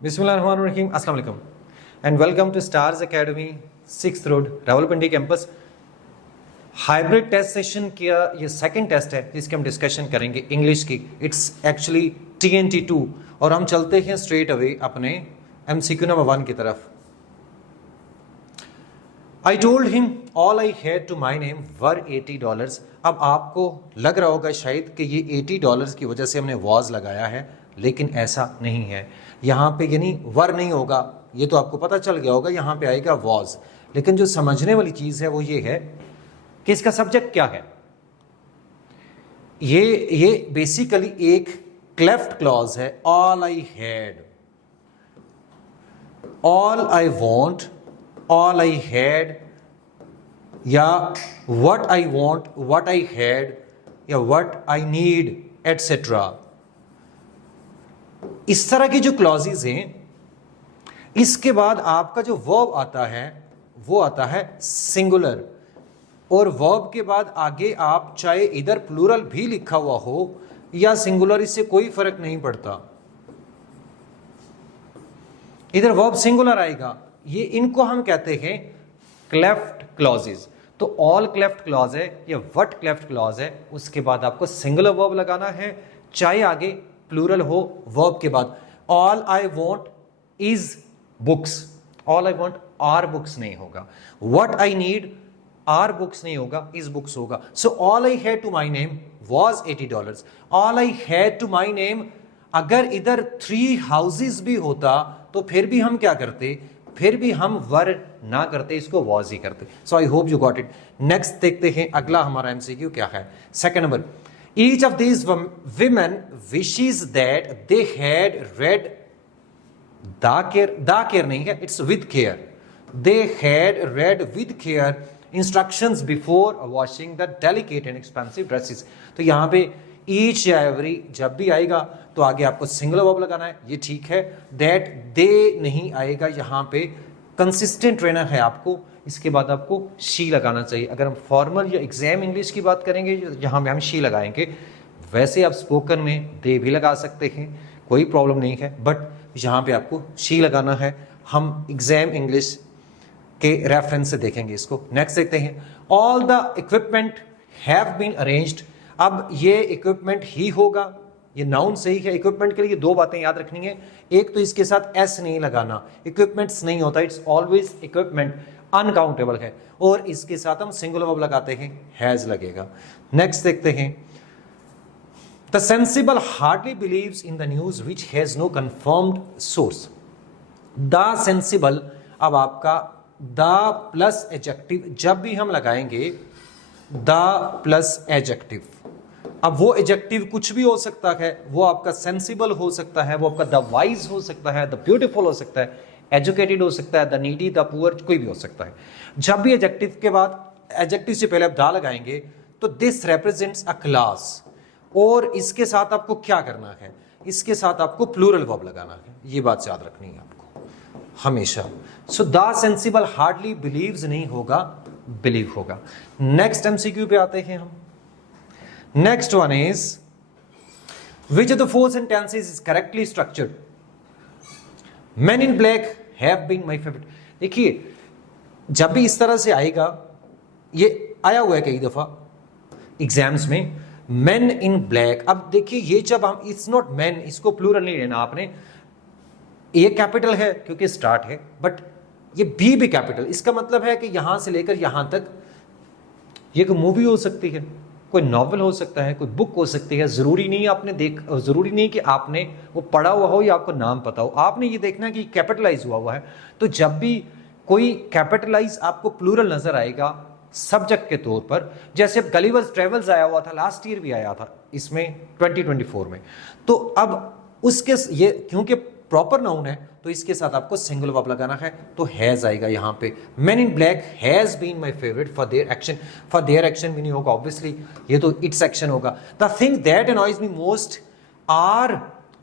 बिस्मिल्लाहिर्रहमानिर्रहीम, अस्सलाम वालेकुम and welcome to Stars Academy 6th road Rawalpindi campus. Hybrid test session का ये सेकंड टेस्ट है जिसकी हम डिस्कशन करेंगे इंग्लिश की। इट्स एक्चुअली TNT2 और हम चलते हैं स्ट्रेट अवे अपने MCQ नंबर 1 की तरफ। I told him all I had to my name were $80। अब आपको लग रहा होगा शायद कि ये $80 की वजह से हमने वॉज लगाया है, लेकिन ऐसा नहीं है। यहाँ पे यानी वर नहीं होगा, ये तो आपको पता चल गया होगा, यहाँ पे आएगा वॉज। लेकिन जो समझने वाली चीज़ है वो ये है कि इसका सब्जेक्ट क्या है। ये बेसिकली एक क्लेफ्ट क्लॉज है। All I had, all I want, all I had, या what I want, what I had, या व्हाट आई नीड एटसेट्रा। इस तरह की जो क्लॉजेज हैं, इसके बाद आपका जो वर्ब आता है वो आता है सिंगुलर, और वर्ब के बाद आगे आप चाहे इधर प्लूरल भी लिखा हुआ हो या सिंगुलर, इससे कोई फर्क नहीं पड़ता, इधर वर्ब सिंगुलर आएगा। ये इनको हम कहते हैं क्लेफ्ट क्लॉजेज। तो ऑल क्लेफ्ट क्लॉज है या व्हाट क्लेफ्ट क्लॉज है, उसके बाद आपको सिंगुलर वर्ब लगाना है, चाहे आगे प्लूरल हो वर्ब के बाद। All I want is books, all I want are books नहीं होगा। What I need are books नहीं होगा, इज बुक्स होगा। So all I had to my name was $80। All I had to my name, अगर इधर 3 houses भी होता तो फिर भी हम क्या करते, फिर भी हम वर ना करते, इसको वॉज ही करते। So I hope you got it. Next देखते हैं अगला हमारा MCQ क्या है। Second number, each of these women wishes that they had read the care नहीं है, it's with care, they had read with care instructions before washing the delicate and expensive dresses। तो यहाँ पे each या every जब भी आएगा तो आगे आपको सिंगुलर वर्ब लगाना है, ये ठीक है। that they नहीं आएगा, यहाँ पे कंसिस्टेंट रहना है आपको, इसके बाद आपको शी लगाना चाहिए। अगर हम फॉर्मल या एग्जाम इंग्लिश की बात करेंगे यहाँ पे हम शी लगाएंगे। वैसे आप स्पोकन में दे भी लगा सकते हैं, कोई प्रॉब्लम नहीं है, बट यहाँ पे आपको शी लगाना है। हम एग्जाम इंग्लिश के रेफरेंस से देखेंगे इसको। नेक्स्ट देखते हैं, all the equipment have been arranged. अब ये इक्विपमेंट ही होगा, ये नाउन सही है। इक्विपमेंट के लिए 2 बातें याद रखनी है। एक तो इसके साथ एस नहीं लगाना, इक्विपमेंट्स नहीं होता, इट्स ऑलवेज इक्विपमेंट, अनकाउंटेबल है। और इसके साथ हम सिंगुलर वर्ब लगाते हैं, हैज लगेगा। नेक्स्ट देखते हैं, the sensible hardly believes in the news which has no confirmed source. The sensible, अब आपका द प्लस एडजेक्टिव जब भी हम लगाएंगे, द प्लस एडजेक्टिव, अब वो एडजेक्टिव कुछ भी हो सकता है, वो आपका सेंसिबल हो सकता है, वो आपका द वाइज हो सकता है, द ब्यूटीफुल हो सकता है, एजुकेटेड हो सकता है, द नीडी, द पुअर, कोई भी हो सकता है। जब भी एडजेक्टिव के बाद एडजेक्टिव से पहले आप दा लगाएंगे तो दिस रिप्रेजेंट्स अ क्लास, और इसके साथ आपको क्या करना है, इसके साथ आपको प्लूरल वर्ब लगाना है। ये बात याद रखनी है आपको हमेशा। So the sensible hardly believes नहीं होगा, बिलीव होगा। नेक्स्ट MCQ पे आते हैं हम। Next one is, which of the 4 sentences is correctly structured. Men in black have been my favorite। देखिए जब भी इस तरह से आएगा, ये आया हुआ है कई दफा एग्जाम्स में, men in black। अब देखिए ये जब हम, इट्स नॉट men, इसको प्लूरल नहीं लेना आपने, ये कैपिटल है क्योंकि स्टार्ट है, बट ये भी कैपिटल। इसका मतलब है कि यहां से लेकर यहां तक ये कोई मूवी हो सकती है, कोई नॉवल हो सकता है, कोई बुक हो सकती है। जरूरी नहीं आपने जरूरी नहीं कि आपने वो पढ़ा हुआ हो या आपको नाम पता हो। आपने ये देखना कि कैपिटलाइज हुआ है। तो जब भी कोई कैपिटलाइज आपको प्लूरल नजर आएगा सब्जेक्ट के तौर पर, जैसे गलीवर्स ट्रेवल्स आया हुआ था, लास्ट ईयर भी आया था इसमें 2024 में, तो अब उसके ये क्योंकि प्रॉपर नाउन है तो इसके साथ आपको सिंगुलर वर्ब लगाना है, तो हैज आएगा यहाँ पे। Man in Black has been my favourite for their action. For their action भी नहीं होगा ऑब्वियसली, ये तो इट्स एक्शन होगा। The thing that annoys me most are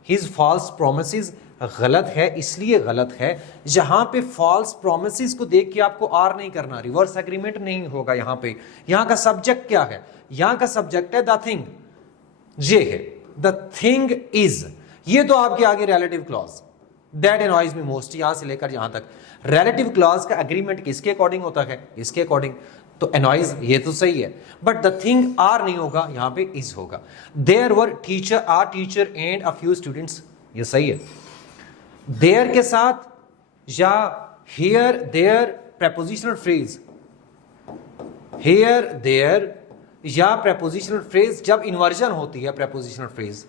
his false promises. गलत है, इसलिए गलत है जहां पे फॉल्स प्रोमिसेस को देख के आपको आर नहीं करना, रिवर्स एग्रीमेंट नहीं होगा यहाँ पे। यहाँ का सब्जेक्ट क्या है, यहाँ का सब्जेक्ट है द थिंग, ये है द थिंग इज, ये तो आपके आगे relative clause, that annoys me most, यहां से लेकर यहां तक। रिलेटिव क्लॉज का एग्रीमेंट किसके अकॉर्डिंग होता है? इसके अकॉर्डिंग। तो एनॉयज ये तो सही है, बट द थिंग आर नहीं होगा, यहां पे इज होगा। There were teacher, are teacher and a few students, ये सही है। देयर के साथ या here there prepositional phrase, here there या प्रेपोजिशनल फ्रेज जब इन्वर्जन होती है प्रेपोजिशनल फ्रेज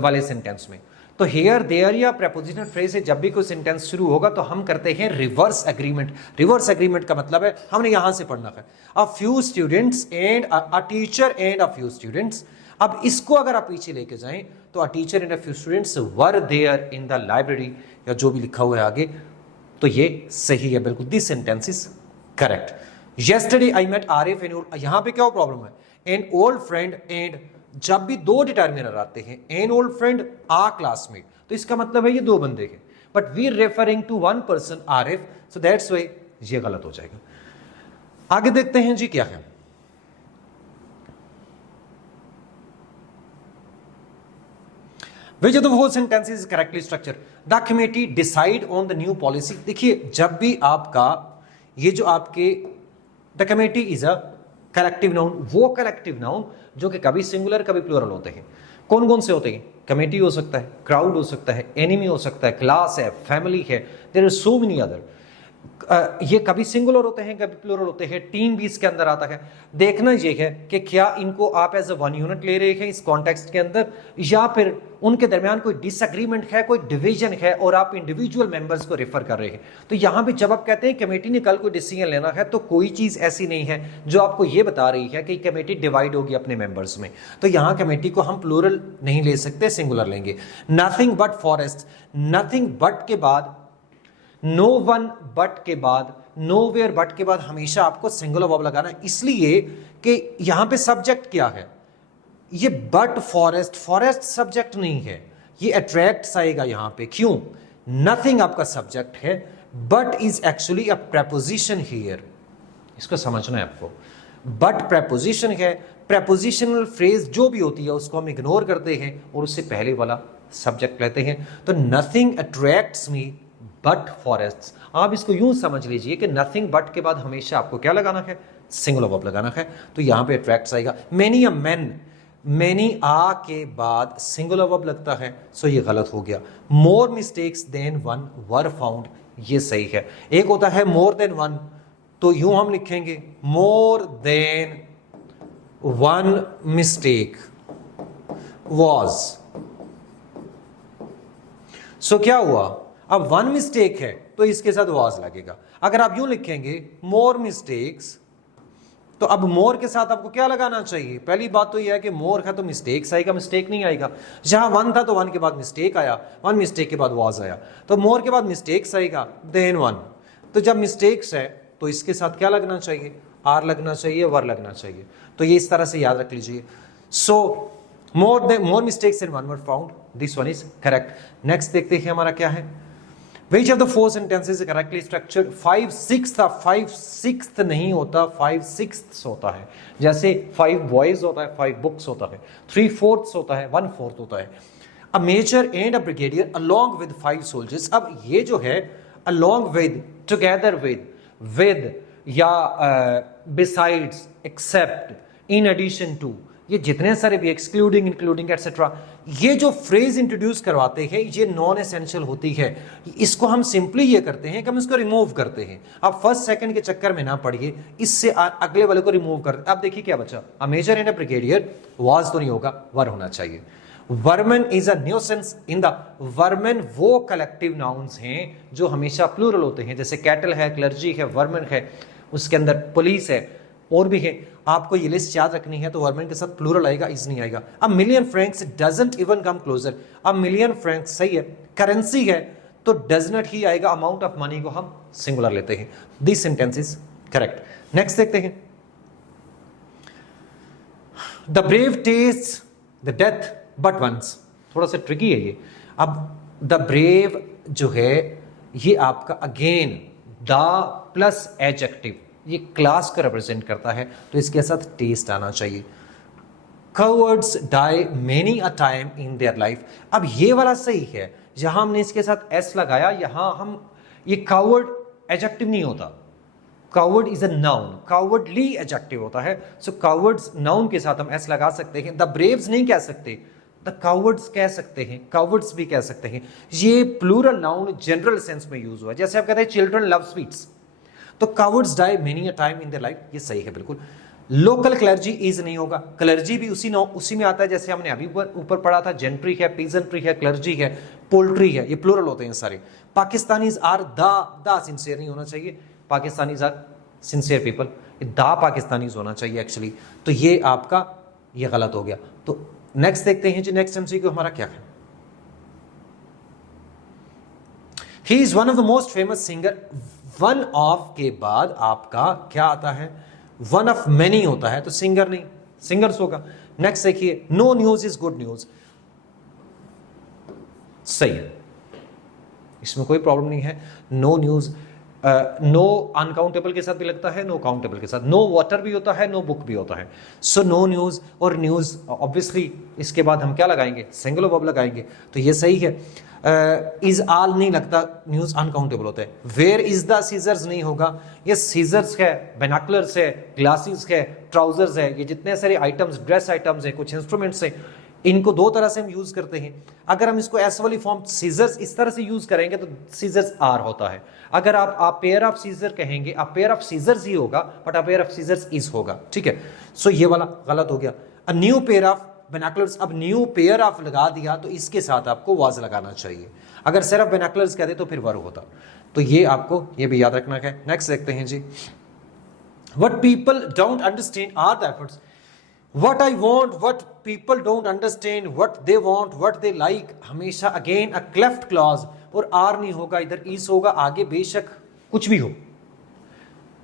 वाले सेंटेंस में, तो हेयर देयर या प्रेपोजिशनल फ्रेज से जब भी कोई सेंटेंस शुरू होगा तो हम करते हैं रिवर्स एग्रीमेंट। रिवर्स एग्रीमेंट का मतलब है हमने यहां से पढ़ना है, a few students and a teacher and a few students. अब इसको अगर आप पीछे लेके जाएं तो a teacher and a few students were there in the library, या जो भी लिखा हुआ है आगे, तो ये सही है बिल्कुल। This sentence is correct. Yesterday I met Arif and, यहां पे क्या प्रॉब्लम है? एन ओल्ड फ्रेंड एंड, जब भी दो डिटर्मिनर आते हैं, an old friend a classmate, तो इसका मतलब है ये दो बंदे हैं, but we referring to one person Arif, so that's why ये गलत हो जाएगा। आगे देखते हैं जी क्या है। Which of the four sentences is correctly structured? The committee decide on the new policy। देखिए जब भी आपका ये जो आपके the committee is a collective noun, वो कलेक्टिव नाउन जो कि कभी सिंगुलर कभी प्लूरल होते हैं। कौन कौन से होते हैं? कमेटी हो सकता है, क्राउड हो सकता है, एनिमी हो सकता है, क्लास है, फैमिली है, there are so many other. ये कभी सिंगुलर होते हैं कभी प्लूरल होते हैं, टीम भी इसके अंदर आता है। देखना ये है कि क्या इनको आप एज अ वन यूनिट ले रहे हैं इस कॉन्टेक्स्ट के अंदर, या फिर उनके दरमियान कोई डिसएग्रीमेंट है, कोई डिवीजन है और आप इंडिविजुअल मेंबर्स को रेफर कर रहे हैं। तो यहां पे जब आप कहते हैं कमेटी ने कल कोई डिसीजन लेना है, तो कोई चीज ऐसी नहीं है जो आपको ये बता रही है कि कमेटी डिवाइड होगी अपने मेंबर्स में। तो यहां कमेटी को हम प्लूरल नहीं ले सकते, सिंगुलर लेंगे। Nothing but forest, nothing but के बाद, नो वन बट के बाद, नो वेयर बट के बाद हमेशा आपको सिंगुलर वर्ब लगाना है, इसलिए कि यहां पे सब्जेक्ट क्या है? ये बट फॉरेस्ट, फॉरेस्ट सब्जेक्ट नहीं है, ये अट्रैक्ट्स आएगा यहां पे। क्यों? नथिंग आपका सब्जेक्ट है, but is actually a preposition here, इसको समझना है आपको। बट प्रेपोजिशन है, प्रेपोजिशनल फ्रेज जो भी होती है उसको हम इग्नोर करते हैं और उससे पहले वाला सब्जेक्ट लेते हैं। तो nothing attracts me but forests, आप इसको यूं समझ लीजिए कि नथिंग बट के बाद हमेशा आपको क्या लगाना है? सिंगुलर वर्ब लगाना है। तो यहां पे अट्रैक्ट्स आएगा। मेनी अ मैन, मेनी आ के बाद सिंगुलर वर्ब लगता है, सो ये गलत हो गया। More mistakes than one were found, ये सही है। एक होता है मोर देन वन, तो यूं हम लिखेंगे more than one mistake was. So क्या हुआ? अब वन मिस्टेक है तो इसके साथ वॉज लगेगा। अगर आप यूं लिखेंगे मोर मिस्टेक्स, तो अब मोर के साथ आपको क्या लगाना चाहिए? पहली बात तो यह है कि मोर है तो मिस्टेक्स आएगा, मिस्टेक नहीं आएगा। जहां वन था तो वन के बाद मिस्टेक आया, वन मिस्टेक के बाद वॉज आया, तो मोर के बाद मिस्टेक्स आएगा देन वन। तो जब मिस्टेक्स है तो इसके साथ क्या लगना चाहिए? आर लगना चाहिए, वर लगना चाहिए। तो ये इस तरह से याद रख लीजिए। So more mistakes in one were found, this one is correct. Next देखते हैं हमारा क्या है। Which of the four sentences is correctly structured? 5/6 5/6 नहीं होता, 5/6 होता है। जैसे 5 boys होता है, 5 books होता है, 3/4 होता है, 1/4 होता है। A major and a brigadier along with 5 soldiers। अब ये जो है along with, together with या besides, except, in addition to, ये जितने सारे भी एक्सक्लूडिंग, इंक्लूडिंग एटसेट्रा, ये जो फ्रेज इंट्रोड्यूस करवाते हैं ये नॉन एसेंशियल होती है। इसको हम सिंपली ये करते हैं कि हम इसको रिमूव करते हैं। आप फर्स्ट सेकंड के चक्कर में ना पड़िए, इससे अगले वाले को रिमूव करते। अब देखिए क्या बचा, a major and a brigadier, was तो नहीं होगा, वर होना चाहिए। Vermin is a nuisance in the, vermin वो कलेक्टिव नाउन्स हैं जो हमेशा प्लूरल होते हैं, जैसे कैटल है, क्लर्जी है, वर्मन है, उसके अंदर पुलिस है और भी है। आपको ये लिस्ट याद रखनी है, तो वर्मन के साथ प्लूरल आएगा, इज नहीं आएगा। A million Franks doesn't even come closer, a million Franks सही है, करेंसी है तो डज नॉट ही आएगा, अमाउंट ऑफ मनी को हम सिंगुलर लेते हैं। This sentence is correct. Next देखते हैं। The brave taste the death but once, थोड़ा सा ट्रिकी है ये। अब द ब्रेव जो है ये आपका अगेन द प्लस एडजेक्टिव, ये क्लास को रिप्रेजेंट करता है, तो इसके साथ टेस्ट आना चाहिए। cowards die many a time in their life. अब ये वाला सही है, जहां हमने इसके साथ s लगाया, यहां हम ये coward एडजेक्टिव नहीं होता, coward is a noun, cowardly adjective होता है. सो cowards नाउन के साथ हम s लगा सकते हैं. द ब्रेव्स नहीं कह सकते, द cowards कह सकते हैं, cowards भी कह सकते हैं. ये प्लूरल नाउन जनरल सेंस में यूज हुआ है. जैसे आप कहते हैं चिल्ड्रन लव स्वीट्स, तो cowards die many a time in their life, ये सही है बिल्कुल. लोकल क्लर्जी इज नहीं होगा, क्लर्जी भी उसी में आता है जैसे हमने अभी ऊपर पढ़ा था. जेंट्री है, पीजेंट्री है, क्लर्जी है, पोल्ट्री है, ये प्लूरल होते हैं सारे. पाकिस्तानीज आर द सिंसियर नहीं होना चाहिए, Pakistanis are sincere people, the Pakistanis होना चाहिए एक्चुअली. तो ये आपका ये गलत हो गया. तो नेक्स्ट देखते हैं जी, नेक्स्ट एमसीक्यू हमारा क्या है. He is one of the most famous singer. One of के बाद आपका क्या आता है, वन ऑफ मेनी होता है, तो सिंगर नहीं, सिंगर्स होगा. नेक्स्ट देखिए, no news is good news, सही है, इसमें कोई प्रॉब्लम नहीं है. नो न्यूज, नो अनकाउंटेबल के साथ भी लगता है, नो काउंटेबल के साथ. नो वाटर भी होता है, नो बुक भी होता है. सो नो न्यूज और न्यूज ऑब्वियसली इसके बाद हम क्या लगाएंगे, सिंगुलर वर्ब लगाएंगे, तो ये सही है. इज आल नहीं लगता, न्यूज अनकाउंटेबल होता है. वेयर इज द सीजर्स नहीं होगा, ये सीजर्स है, बेनाकुलर्स है, ग्लासेस है, ट्राउजर्स है, ये जितने सारे आइटम्स, ड्रेस आइटम्स है, कुछ इंस्ट्रूमेंट्स है, इनको दो तरह से हम यूज करते हैं. अगर हम इसको एस वाली फॉर्म सीजर्स इस तरह से यूज करेंगे तो सीजर्स आर होता है. अगर आप पेयर ऑफ सीजर कहेंगे, आप पेयर ऑफ सीजर्स ही होगा, बट आप पेयर ऑफ सीजर्स इज होगा. ठीक है, सो ये वाला गलत हो गया. अ न्यू पेयर ऑफ बेनाकुलर्स, अब न्यू पेयर ऑफ लगा दिया तो इसके साथ आपको वाज लगाना चाहिए. अगर सिर्फ बेनाकुलर्स कहते तो फिर वर होता. तो ये आपको ये भी याद रखना है. नेक्स्ट देखते हैं जी, what people don't understand are the efforts. What I want, what people don't understand, what they want, what they like, हमेशा अगेन अ क्लेफ्ट क्लॉज, और आर नहीं होगा, इधर इज होगा. आगे बेशक कुछ भी हो,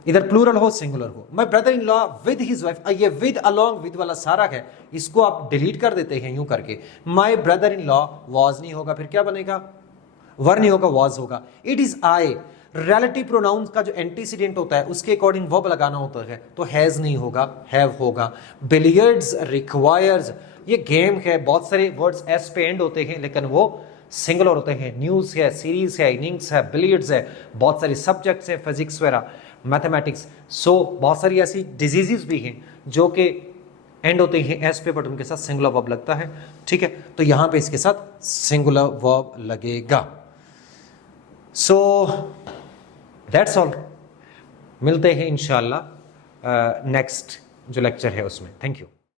इधर प्लूरल हो, सिंगुलर हो. My brother in law with his wife, ये विद अलोंग विद वाला सारा है, इसको आप डिलीट कर देते हैं यूं करके. My brother in law was नहीं होगा, फिर क्या बनेगा, वर नहीं होगा, वॉज होगा. It is I, relative pronouns का जो एंटीसीडेंट होता है उसके अकॉर्डिंग वर्ब लगाना होता है, तो हैज नहीं होगा, हैव होगा. बिलियर्ड्स रिक्वायर्स, ये गेम है, बहुत सारे वर्ड्स एस पे एंड होते हैं लेकिन वो सिंगुलर होते हैं. न्यूज है, सीरीज है, इनिंग्स है, बिलियर्ड्स है, बहुत सारे सब्जेक्ट्स हैं, फिजिक्स वगैरह, मैथमेटिक्स. सो बहुत सारी ऐसी डिजीजेस भी हैं जो कि एंड होते हैं एस पे, बट उनके साथ सिंगुलर वर्ब लगता है. ठीक है, तो यहां पे इसके साथ सिंगुलर वर्ब लगेगा. So that's all. मिलते हैं इंशाल्लाह नेक्स्ट जो लेक्चर है उसमें. Thank you.